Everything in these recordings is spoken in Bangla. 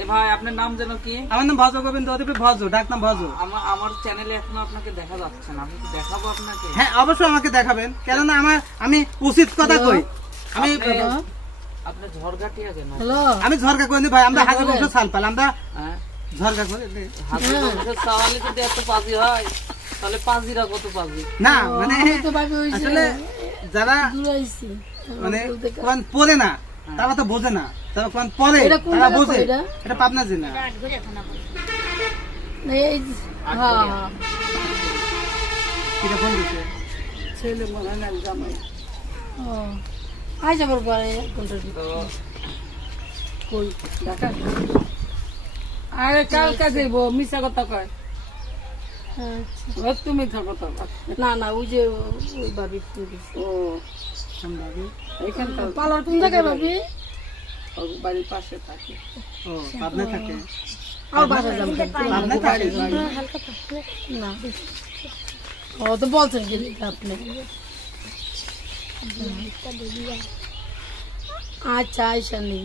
এ ভাই আপনার নাম যেন কি? আমার নাম ভজ গোবিন্দ অধিপতি ভজ, ডাক নাম ভজ। আমার চ্যানেলে এখনো আপনাকে দেখা যাচ্ছে না, আমি কি দেখাবো আপনাকে? হ্যাঁ অবশ্যই আমাকে দেখাবেন, কেননা আমি উচিত কথা কই। আমি আপনি ঝড়গাটিয়া কেন? আমি ঝরকা কইনি ভাই, আমরা হাজি বংশ সালপাল, আমরা হ্যাঁ ঝরকা কই হাজি বংশের সাওয়ালি যদি এত পাজি হয় তাহলে পাজিরা কত পাজি? না, মানে আসলে যারা মানে কোরআন পড়ে না তারা তো বোঝে না, তারা কোরআন পড়ে তারা বোঝে। এটা পাবনা জেলা। এটা ফোন দিছে ছেলে মনে না জামাই। আইসা পরে তো কই ঢাকা আরে কালকে যাইব, মিছা কথা কয়। তুমি থাকো তো না না, ওই যে ওই ভাবি ও এইখানকার পালার কোন জায়গায় ভাবি? বাড়ির পাশে থাকে। ও পাবনা থাকে। আর বাসা যাবো পাবনা থাকে না। ও তো বলছেন কি আপনি? আচ্ছা আইসা নেই,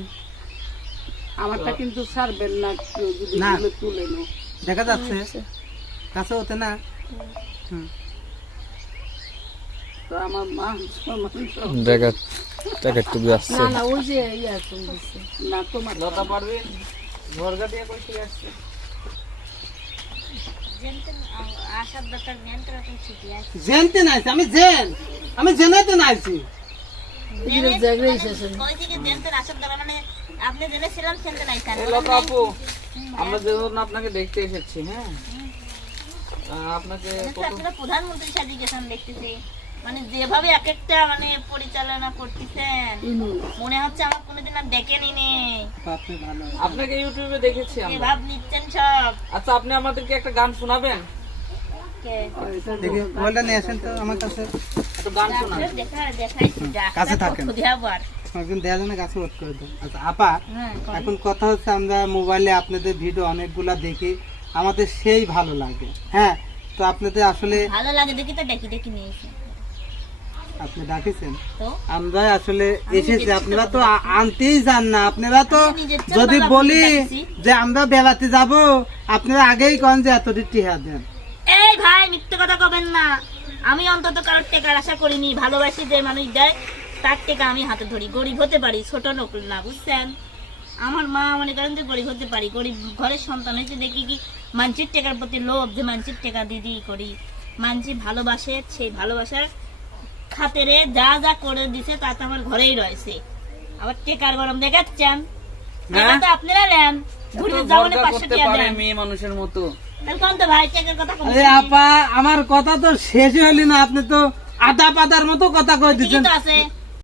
আমারটা কিন্তু ছাড়বেন না, কেউ যদি না। তুলে নো। দেখা যাচ্ছে কাছে হতে না। তো আমার মা দেখা দেখা টুবি আসছে না না, ওই যে ইয়া করছে না তোমার লতা পারবেন ঝড়গাটিয়া কই থেকে আসছে? জেনতে নাইছি আমি, আমি জেনাইতে নাইছি। জায়গায় শেষে এই লতা আপু, আমরা যেমন আপনাকে দেখতে এসেছি, হ্যাঁ আপনাকে প্রধানমন্ত্রী সাজিয়েছেন দেখতেছি, মানে যেভাবে এক একটা মানে পরিচালনা করতেছেন মনে হচ্ছে আমার কোনোদিন আর দেখেনি নেই। আপনি ভালো। আপনাকে ইউটিউবে দেখেছি আমরা। ভাব নিচ্ছেন সব। আচ্ছা আপনি আমাদেরকে একটা গান শোনাবেন? দেখি মোবাইলটা নিয়ে আসেন তো আমার কাছে। একটা গান শোনান। কাছে থাকেন। একজন দেয়া জনের কাছে ওয়েট করে দেন। আচ্ছা আপা, এখন কথা হচ্ছে আমরা মোবাইলে আপনাদের ভিডিও অনেকগুলা দেখি, আমাদের সেই ভালো লাগে। হ্যাঁ, তো আপনাদের আসলে ভালো লাগে দেখি তো দেখি দেখি নিয়েছি আপনি ডাকেছেন, তো আমরা আসলে এসেছি, আপনারা তো আনতেই যান না। আপনারা তো আমি নিজের চেয়ে যদি ভালো বলি ডাকছি। যে আমরা বেড়াতে যাব, আপনারা আগেই কন যে এত টিহা দেন। এই ভাই মিথ্যে কথা কবেন না, আমি অন্তত কারোর টেকার আশা করিনি। ভালোবাসি যে মানুষ দেয় তার টেকা আমি হাতে ধরি। গরিব হতে পারি, ছোট লোক না, বুঝছেন? আমার মা মনে করেন যে গরিব হতে পারি, গরিব ঘরের সন্তান হয়েছে দেখি কি মানসির টেকার প্রতি লোভ, যে মানসির টেকা দিদি করি। মানসি ভালোবাসে, সেই ভালোবাসার খাতেরে যা যা করে দিছে তা তো আমার ঘরেই রয়েছে। আবার টেকার গরম দেখাচ্ছেন, টেকা তো আপনারা নেন, ঘুরে যাওয়ানে 500 করতে টাকা পারে দেন। মেয়ে মানুষের মতো। তাহলে কোন তো ভাই টেকার কথা কোন? আরে আপা, আমার কথা তো শেষই হলি না, আপনি তো আদা পাতার মতো কথা কই দিচ্ছেন। ঠিকই তো আছে।